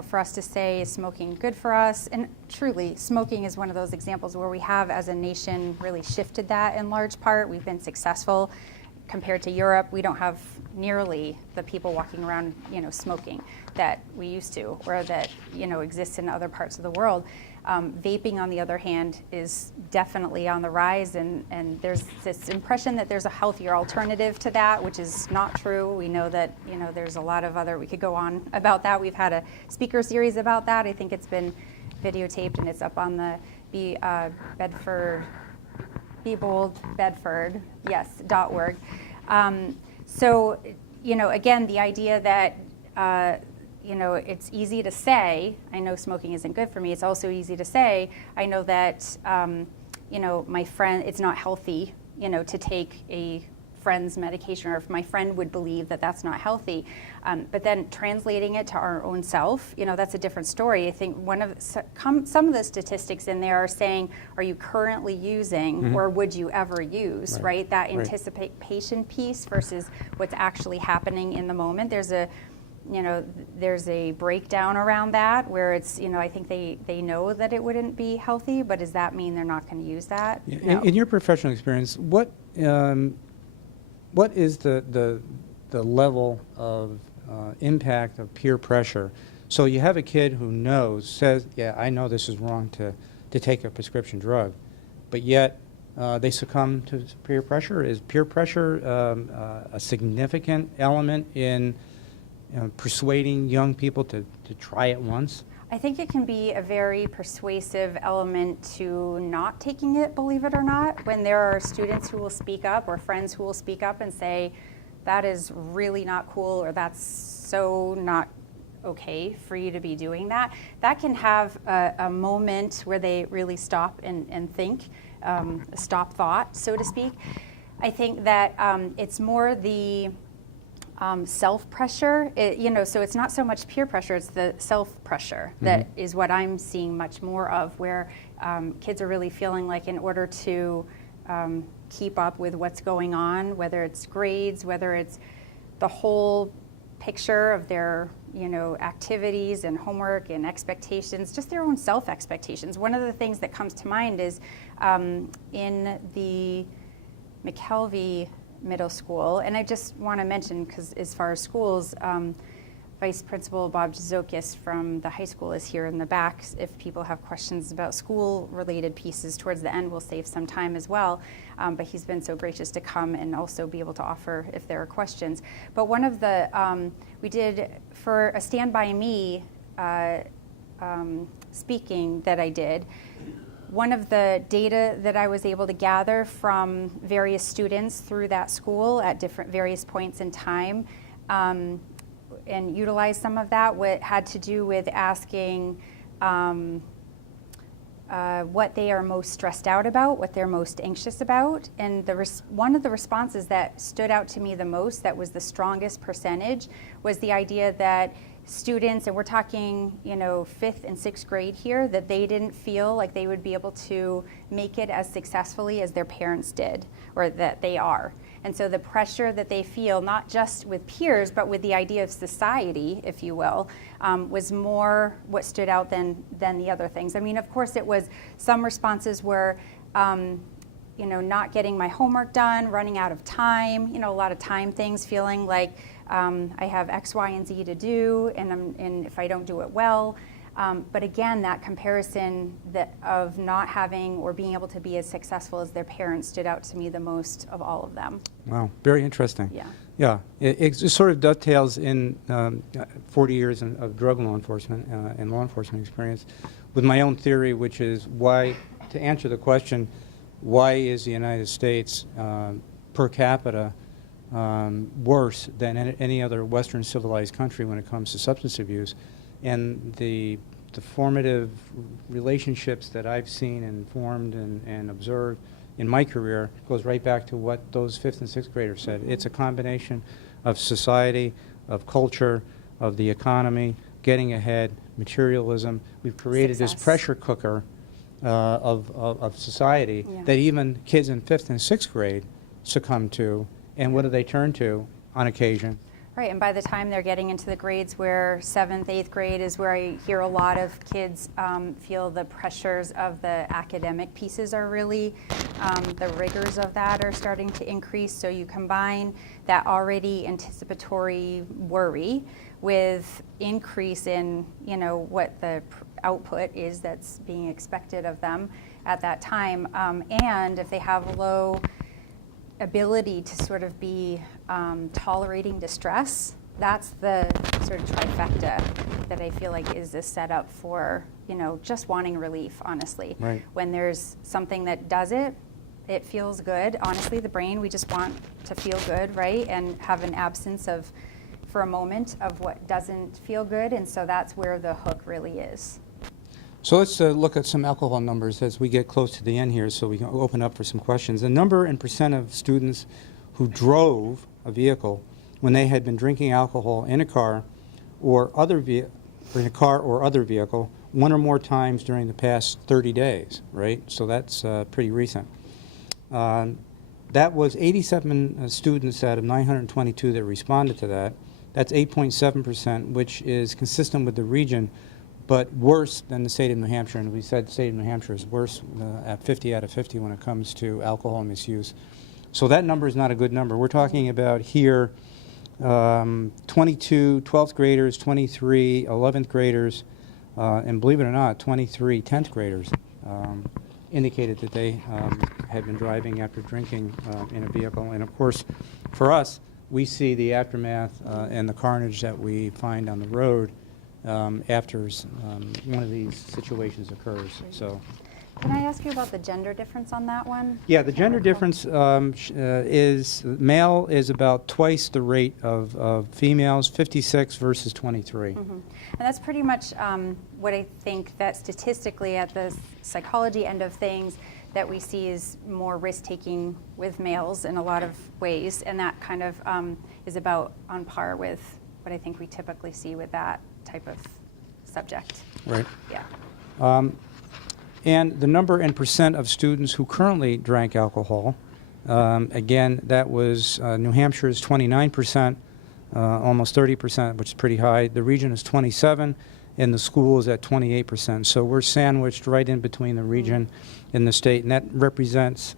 for us to say, is smoking good for us? And truly, smoking is one of those examples where we have, as a nation, really shifted that in large part. We've been successful. Compared to Europe, we don't have nearly the people walking around, smoking that we used to, or that, exists in other parts of the world. Vaping, on the other hand, is definitely on the rise, and there's this impression that there's a healthier alternative to that, which is not true. We know that, there's a lot of other, we could go on about that. We've had a speaker series about that. I think it's been videotaped, and it's up on the Bedford, BeBold Bedford, .org. So, again, the idea that, it's easy to say, I know smoking isn't good for me. It's also easy to say, I know that, my friend, it's not healthy, to take a friend's medication, or if my friend would believe that that's not healthy. But then translating it to our own self, that's a different story. I think some of the statistics in there are saying, are you currently using, or would you ever use, right? That anticipation piece versus what's actually happening in the moment. There's a breakdown around that where it's, I think they know that it wouldn't be healthy, but does that mean they're not going to use that? Yeah. No. In your professional experience, what is the level of impact of peer pressure? So you have a kid who says, yeah, I know this is wrong to take a prescription drug, but yet they succumb to peer pressure. Is peer pressure a significant element in persuading young people to try it once? I think it can be a very persuasive element to not taking it, believe it or not, when there are students who will speak up or friends who will speak up and say, that is really not cool, or that's so not okay for you to be doing that. That can have a moment where they really stop and think, stop thought, so to speak. I think that it's more the self-pressure, so it's not so much peer pressure, it's the self-pressure that is what I'm seeing much more of, where kids are really feeling like in order to keep up with what's going on, whether it's grades, whether it's the whole picture of their activities and homework and expectations, just their own self-expectations. One of the things that comes to mind is in the McKelvey Middle School, and I just want to mention, because as far as schools, Vice Principal Bob Jazokis from the high school is here in the back. If people have questions about school-related pieces towards the end, we'll save some time as well. But he's been so gracious to come and also be able to offer if there are questions. But one of the, we did, for a Stand By Me speaking that I did, one of the data that I was able to gather from various students through that school at various points in time, and utilize some of that, what had to do with asking what they are most stressed out about, what they're most anxious about. And one of the responses that stood out to me the most, that was the strongest percentage, was the idea that students, and we're talking, 5th and 6th grade here, that they didn't feel like they would be able to make it as successfully as their parents did, or that they are. And so the pressure that they feel, not just with peers, but with the idea of society, if you will, was more what stood out than the other things. I mean, of course, it was some responses were, not getting my homework done, running out of time, a lot of time things, feeling like I have X, Y, and Z to do, and if I don't do it well. But again, that comparison of not having or being able to be as successful as their parents stood out to me the most of all of them. Wow, very interesting. Yeah. Yeah, it just sort of dovetails in 40 years of drug law enforcement and law enforcement experience with my own theory, which is why, to answer the question, why is the United States per capita worse than any other Western civilized country when it comes to substance abuse? And the formative relationships that I've seen and formed and observed in my career goes right back to what those 5th and 6th graders said. It's a combination of society, of culture, of the economy, getting ahead, materialism. We've created Success. this pressure cooker of society Yeah. that even kids in 5th and 6th grade succumb to. And what do they turn to on occasion? Right, and by the time they're getting into the grades where 7th, 8th grade is where I hear a lot of kids feel the pressures of the academic pieces are really, the rigors of that are starting to increase. So you combine that already anticipatory worry with increase in, what the output is that's being expected of them at that time. And if they have a low ability to sort of be tolerating distress, that's the sort of trifecta that I feel like is a setup for, just wanting relief, honestly. Right. When there's something that does it feels good. Honestly, the brain, we just want to feel good, right? And have an absence of, for a moment, of what doesn't feel good. And so that's where the hook really is. So let's look at some alcohol numbers as we get close to the end here so we can open up for some questions. The number and percent of students who drove a vehicle when they had been drinking alcohol in a car or other vehicle one or more times during the past 30 days, right? So that's pretty recent. That was 87 students out of 922 that responded to that. That's 8.7%, which is consistent with the region, but worse than the state of New Hampshire. And we said the state of New Hampshire is worse at 50 out of 50 when it comes to alcohol misuse. So that number is not a good number. We're talking about here 22 12th graders, 23 11th graders, and believe it or not, 23 10th graders indicated that they had been driving after drinking in a vehicle. And of course, for us, we see the aftermath and the carnage that we find on the road after one of these situations occurs. So, Can I ask you about the gender difference on that one? yeah, the gender difference is male is about twice the rate of females, 56 versus 23. Mm-hmm. And that's pretty much what I think that statistically at the psychology end of things that we see is more risk-taking with males in a lot of ways, and that kind of is about on par with what I think we typically see with that type of subject. Right. Yeah. And the number and percent of students who currently drank alcohol, again, that was New Hampshire's 29%, almost 30%, which is pretty high. The region is 27%, and the school is at 28%. So we're sandwiched right in between the region and the state, and that represents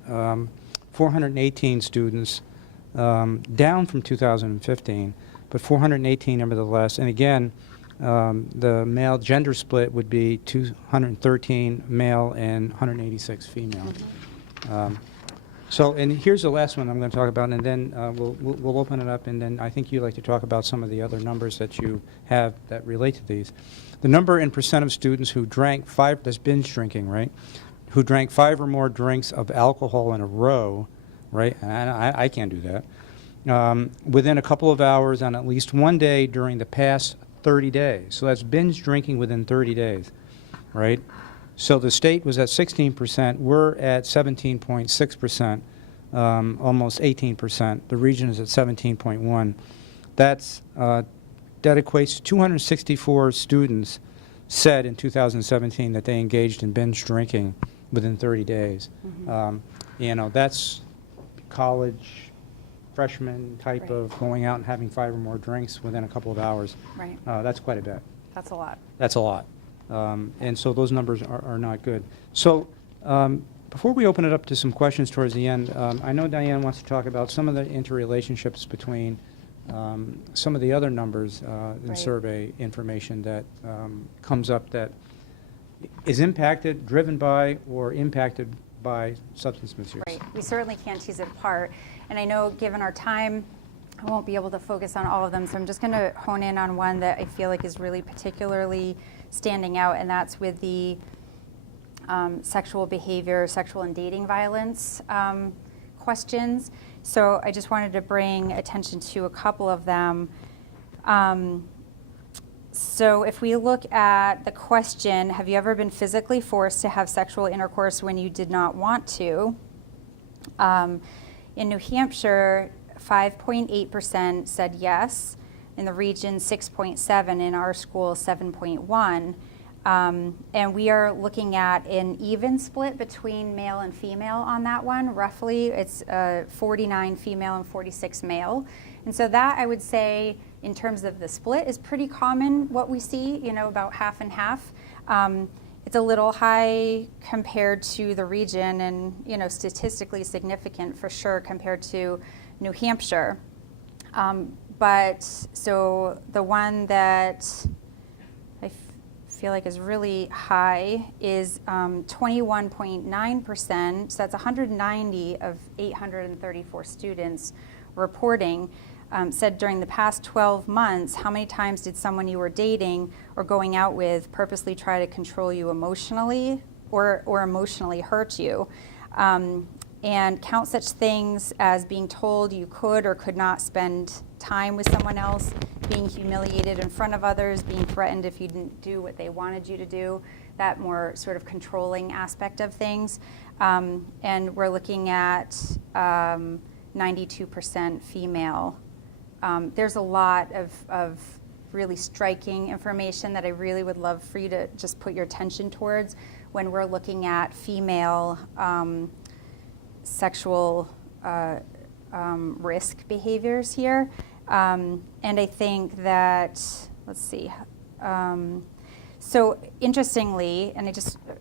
418 students, down from 2015, but 418 nevertheless. And again, the male gender split would be 213 male and 186 female. So, and here's the last one I'm going to talk about, and then we'll open it up, and then I think you'd like to talk about some of the other numbers that you have that relate to these. The number and percent of students who drank that's binge drinking, right, who drank 5 or more drinks of alcohol in a row, right, and I can't do that, within a couple of hours on at least one day during the past 30 days. So that's binge drinking within 30 days, right? So the state was at 16%. We're at 17.6%, almost 18%. The region is at 17.1. That equates to 264 students said in 2017 that they engaged in binge drinking within 30 days. That's college freshman type Right. of going out and having 5 or more drinks within a couple of hours. Right. That's quite a bit. That's a lot. That's a lot. And so those numbers are not good. So before we open it up to some questions towards the end, I know Diane wants to talk about some of the interrelationships between some of the other numbers in Right. survey information that comes up that is impacted, driven by, or impacted by substance misuse. Right. We certainly can't tease it apart. And I know given our time, I won't be able to focus on all of them, so I'm just going to hone in on one that I feel like is really particularly standing out, and that's with the sexual behavior, sexual and dating violence questions. So I just wanted to bring attention to a couple of them. So if we look at the question, have you ever been physically forced to have sexual intercourse when you did not want to? In New Hampshire, 5.8% said yes. In the region, 6.7. In our school, 7.1. And we are looking at an even split between male and female on that one. Roughly, it's 49 female and 46 male. And so that, I would say, in terms of the split, is pretty common, what we see, about half and half. It's a little high compared to the region and, statistically significant for sure compared to New Hampshire. But so the one that I feel like is really high is 21.9%. So that's 190 of 834 students reporting. Said during the past 12 months, how many times did someone you were dating or going out with purposely try to control you emotionally or emotionally hurt you? And count such things as being told you could or could not spend time with someone else, being humiliated in front of others, being threatened if you didn't do what they wanted you to do, that more sort of controlling aspect of things. And we're looking at 92% female. There's a lot of really striking information that I really would love for you to just put your attention towards when we're looking at female sexual risk behaviors here. And I think that, let's see, so interestingly, and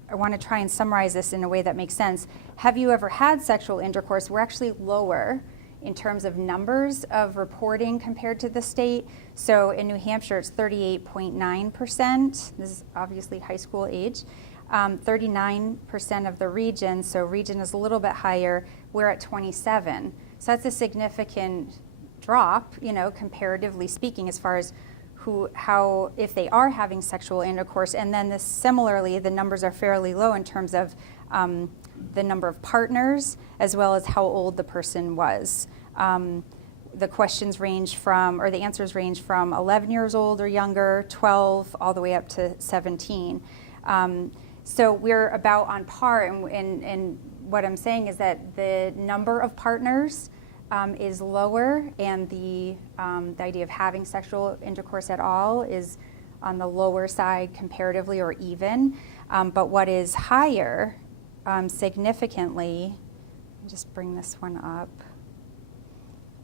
I want to try and summarize this in a way that makes sense. Have you ever had sexual intercourse? We're actually lower in terms of numbers of reporting compared to the state. So in New Hampshire, it's 38.9%. This is obviously high school age. 39% of the region, so region is a little bit higher. We're at 27. So that's a significant drop, comparatively speaking, as far as how if they are having sexual intercourse. And then similarly, the numbers are fairly low in terms of the number of partners as well as how old the person was. The questions range from, or the answers range from 11 years old or younger, 12, all the way up to 17. So we're about on par, and what I'm saying is that the number of partners is lower, and the idea of having sexual intercourse at all is on the lower side comparatively, or even. But what is higher significantly, let me just bring this one up.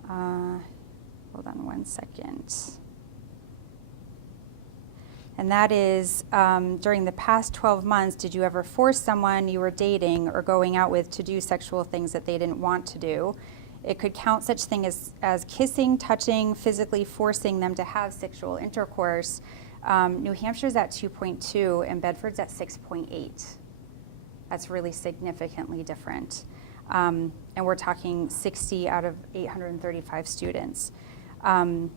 Hold on one second. And that is, during the past 12 months, did you ever force someone you were dating or going out with to do sexual things that they didn't want to do? It could count such things as kissing, touching, physically forcing them to have sexual intercourse. New Hampshire's at 2.2 and Bedford's at 6.8. That's really significantly different. And we're talking 60 out of 835 students. And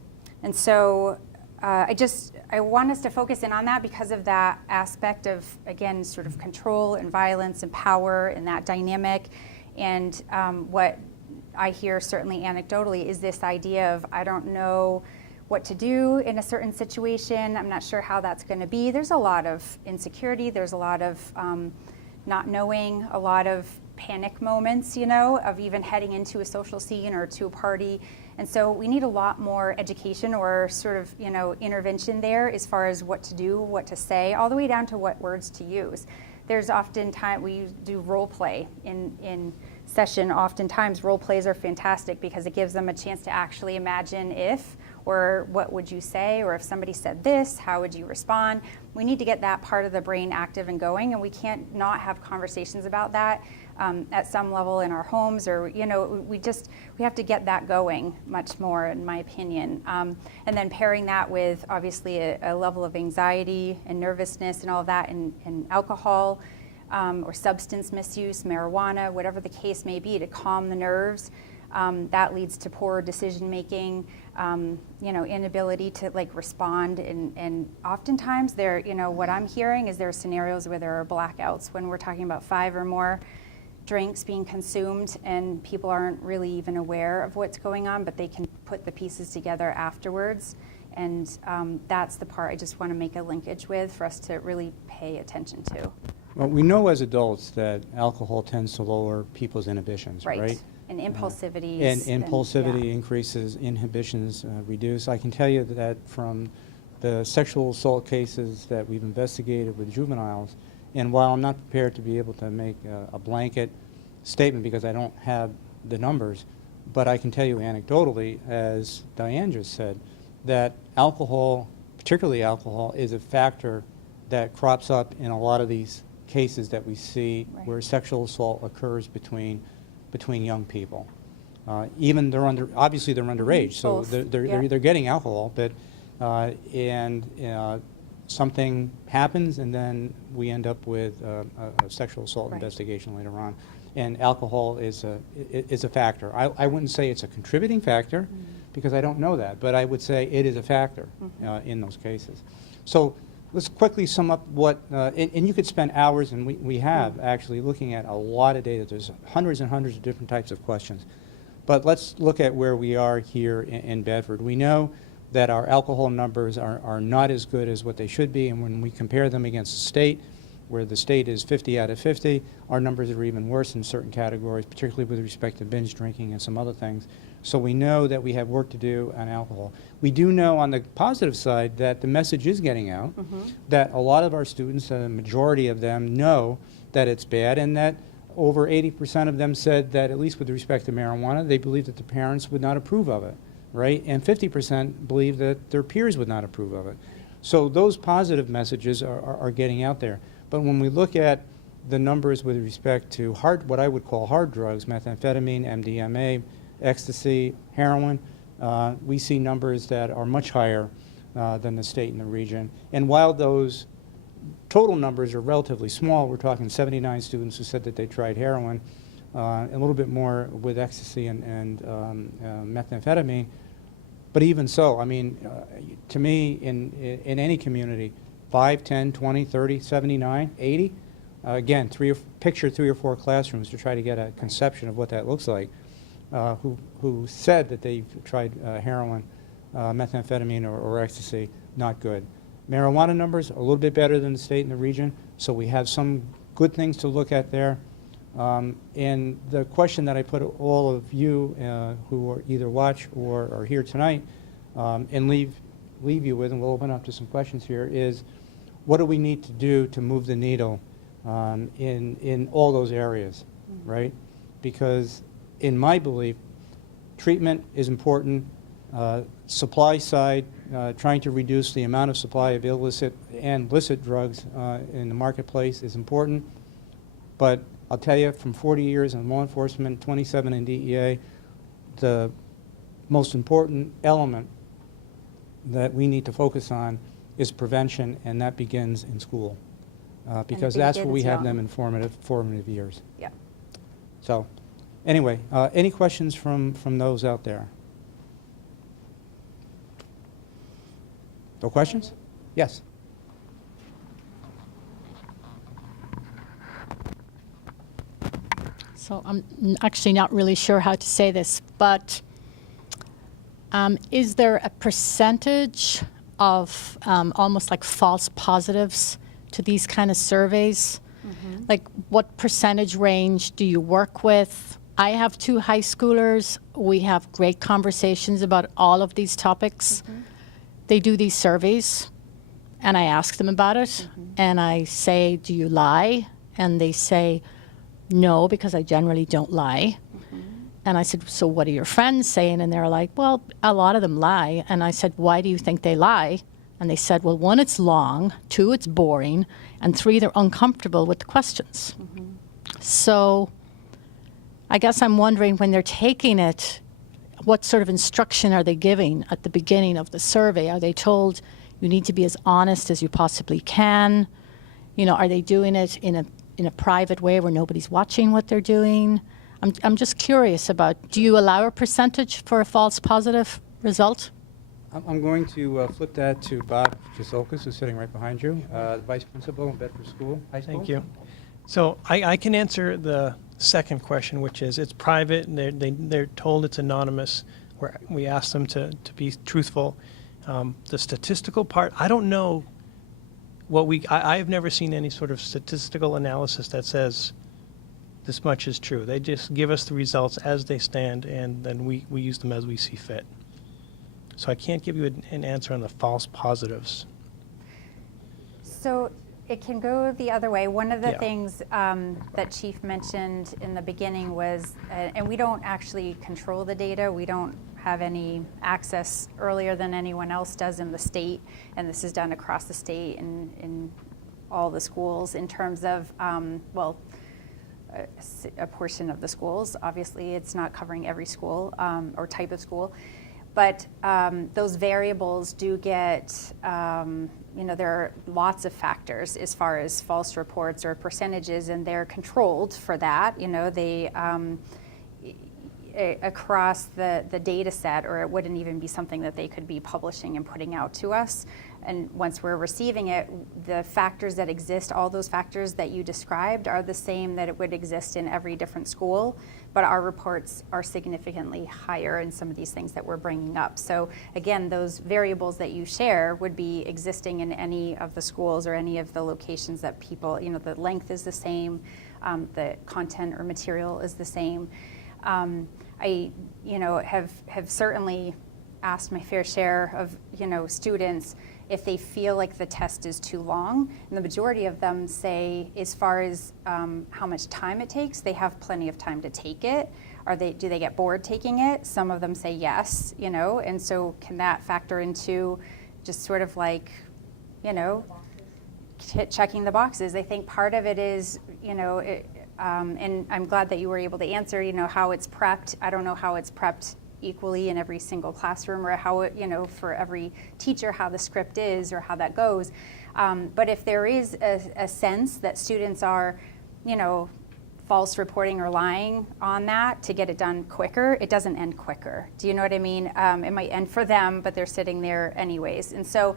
so I want us to focus in on that because of that aspect of, again, sort of control and violence and power and that dynamic. And what I hear certainly anecdotally is this idea of, I don't know what to do in a certain situation. I'm not sure how that's going to be. There's a lot of insecurity. There's a lot of not knowing, a lot of panic moments, you know, of even heading into a social scene or to a party. And so we need a lot more education or sort of, you know, intervention there as far as what to do, what to say, all the way down to what words to use. There's often time we do role play in session. Oftentimes role plays are fantastic because it gives them a chance to actually imagine if, or what would you say, or if somebody said this, how would you respond? We need to get that part of the brain active and going, and we can't not have conversations about that at some level in our homes, or, you know, we have to get that going much more, in my opinion. And then pairing that with obviously a level of anxiety and nervousness and all of that, and alcohol or substance misuse, marijuana, whatever the case may be, to calm the nerves. That leads to poor decision making, you know, inability to like respond, and oftentimes there, you know, what I'm hearing is there are scenarios where there are blackouts when we're talking about 5 or more drinks being consumed, and people aren't really even aware of what's going on, but they can put the pieces together afterwards. And that's the part I just want to make a linkage with for us to really pay attention to. Well, we know as adults that alcohol tends to lower people's inhibitions, right? And impulsivity. And impulsivity yeah. increases, inhibitions reduce. I can tell you that from the sexual assault cases that we've investigated with juveniles, and while I'm not prepared to be able to make a blanket statement because I don't have the numbers, but I can tell you anecdotally, as Diane just said, that alcohol, particularly alcohol, is a factor that crops up in a lot of these cases that we see where sexual assault occurs between young people. Even obviously they're underage, so they're getting alcohol, but something happens, and then we end up with a sexual assault investigation later on. And alcohol is a factor. I wouldn't say it's a contributing factor, because I don't know that, but I would say it is a factor in those cases. So let's quickly sum up what, and you could spend hours, and we have actually looking at a lot of data. There's hundreds and hundreds of different types of questions. But let's look at where we are here in Bedford. We know that our alcohol numbers are not as good as what they should be, and when we compare them against the state, where the state is 50 out of 50, our numbers are even worse in certain categories, particularly with respect to binge drinking and some other things. So we know that we have work to do on alcohol. We do know on the positive side that the message is getting out, that a lot of our students, a majority of them, know that it's bad, and that over 80% of them said that, at least with respect to marijuana, they believe that the parents would not approve of it, right? And 50% believe that their peers would not approve of it. So those positive messages are getting out there. But when we look at the numbers with respect to what I would call hard drugs, methamphetamine, MDMA, ecstasy, heroin, we see numbers that are much higher than the state and the region. And while those total numbers are relatively small, we're talking 79 students who said that they tried heroin, a little bit more with ecstasy and methamphetamine. But even so, I mean, to me, in any community, 5, 10, 20, 30, 79, 80, again, picture 3 or 4 classrooms to try to get a conception of what that looks like, who said that they tried heroin, methamphetamine, or ecstasy. Not good. Marijuana numbers, a little bit better than the state and the region, so we have some good things to look at there. And the question that I put all of you who are either watch or are here tonight and leave you with, and we'll open up to some questions here, is what do we need to do to move the needle in all those areas, right? Because in my belief, treatment is important. Supply side, trying to reduce the amount of supply of illicit and licit drugs in the marketplace is important. But I'll tell you, from 40 years in law enforcement, 27 in DEA, the most important element that we need to focus on is prevention, and that begins in school, because that's where we have them in formative years. Yeah. So, anyway, any questions from those out there? No questions? Yes. So I'm actually not really sure how to say this, but Is there a percentage of almost like false positives to these kind of surveys? Mm-hmm. Like what percentage range do you work with? I have 2 high schoolers. We have great conversations about all of these topics. Mm-hmm. They do these surveys, and I ask them about it, mm-hmm. and I say, do you lie? And they say, no, because I generally don't lie. Mm-hmm. And I said, so what are your friends saying? And they're like, well, a lot of them lie. And I said, why do you think they lie? And they said, well, 1, it's long, 2, it's boring, and 3, they're uncomfortable with the questions. Mm-hmm. So I guess I'm wondering, when they're taking it, what sort of instruction are they giving at the beginning of the survey? Are they told you need to be as honest as you possibly can? You know, are they doing it in a private way where nobody's watching what they're doing? I'm just curious about, do you allow a percentage for a false positive result? I'm going to flip that to Bob Jasolkas, who's sitting right behind you, the Vice Principal in Bedford High School. Thank you. So I can answer the second question, which is it's private, and they're told it's anonymous, where we ask them to be truthful. The statistical part, I don't know I have never seen any sort of statistical analysis that says this much is true. They just give us the results as they stand, and then we use them as we see fit. So I can't give you an answer on the false positives. So it can go the other way. One of the things that Chief mentioned in the beginning was, and we don't actually control the data, we don't have any access earlier than anyone else does in the state, and this is done across the state in all the schools in terms of, a portion of the schools. Obviously, it's not covering every school or type of school. But those variables do get, there are lots of factors as far as false reports or percentages, and they're controlled for that. They across the data set, or it wouldn't even be something that they could be publishing and putting out to us. And once we're receiving it, the factors that exist, all those factors that you described, are the same that it would exist in every different school, but our reports are significantly higher in some of these things that we're bringing up. So again, those variables that you share would be existing in any of the schools or any of the locations that people, the length is the same, the content or material is the same. I have certainly asked my fair share of, students if they feel like the test is too long. And the majority of them say, as far as how much time it takes, they have plenty of time to take it. Do they get bored taking it? Some of them say yes, and so can that factor into just sort of like, checking the boxes? I think part of it is, and I'm glad that you were able to answer, how it's prepped. I don't know how it's prepped equally in every single classroom, or how it, for every teacher, how the script is or how that goes. But if there is a sense that students are, false reporting or lying on that to get it done quicker, it doesn't end quicker. Do you know what I mean? It might end for them, but they're sitting there anyways. And so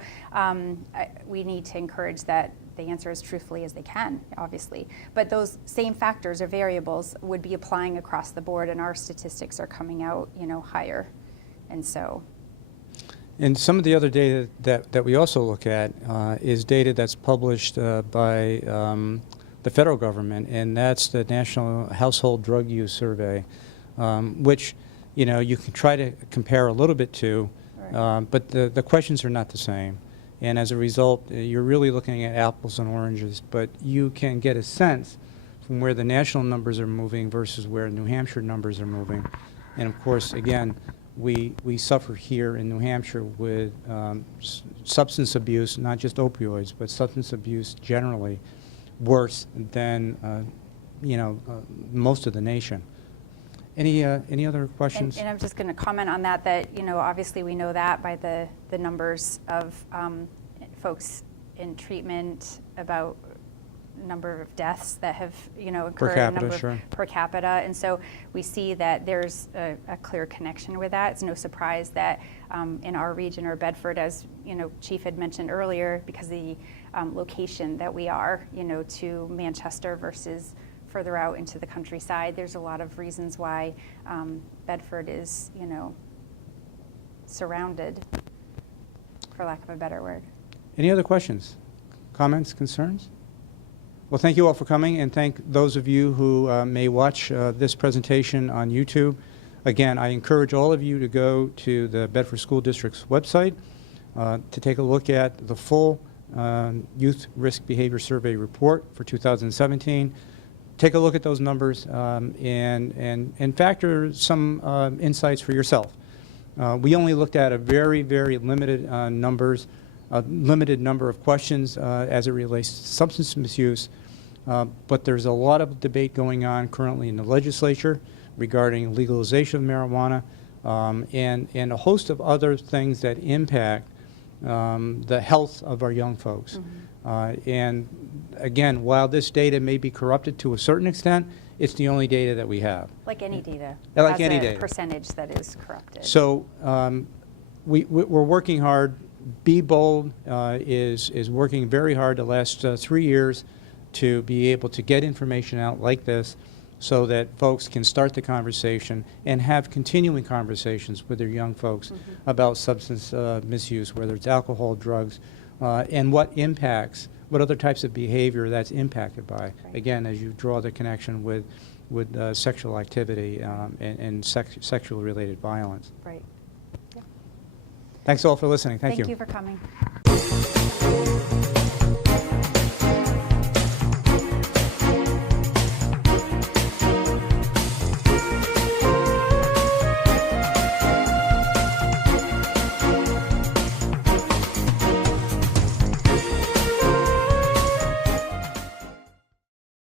we need to encourage that they answer as truthfully as they can, obviously. But those same factors or variables would be applying across the board, and our statistics are coming out, higher. And so. And some of the other data that we also look at is data that's published by the federal government, and that's the National Household Drug Use Survey, which, you can try to compare a little bit to, right. But the questions are not the same. And as a result, you're really looking at apples and oranges, but you can get a sense from where the national numbers are moving versus where New Hampshire numbers are moving. And of course, again, we suffer here in New Hampshire with substance abuse, not just opioids, but substance abuse generally, worse than most of the nation. Any other questions? And I'm just going to comment on that, obviously we know that by the numbers of folks in treatment, about number of deaths that have, occurred, per capita, per capita. And so we see that there's a clear connection with that. It's no surprise that in our region, or Bedford, as Chief had mentioned earlier, because of the location that we are, to Manchester versus further out into the countryside, there's a lot of reasons why Bedford is, surrounded, for lack of a better word. Any other questions, comments, concerns? Well, thank you all for coming, and thank those of you who may watch this presentation on YouTube. Again, I encourage all of you to go to the Bedford School District's website to take a look at the full Youth Risk Behavior Survey report for 2017. Take a look at those numbers and factor some insights for yourself. We only looked at a very, very limited limited number of questions as it relates to substance misuse, but there's a lot of debate going on currently in the legislature regarding legalization of marijuana and a host of other things that impact the health of our young folks. And again, while this data may be corrupted to a certain extent, it's the only data that we have. Like any data. Like has any a data. percentage that is corrupted. So we're working hard. BeBold is working very hard the last 3 years to be able to get information out like this so that folks can start the conversation and have continuing conversations with their young folks about substance misuse, whether it's alcohol, drugs, and what other types of behavior that's impacted by. Right. Again, as you draw the connection with sexual activity and sexually related violence. Right. Thanks all for listening. Thank you. Thank you for coming.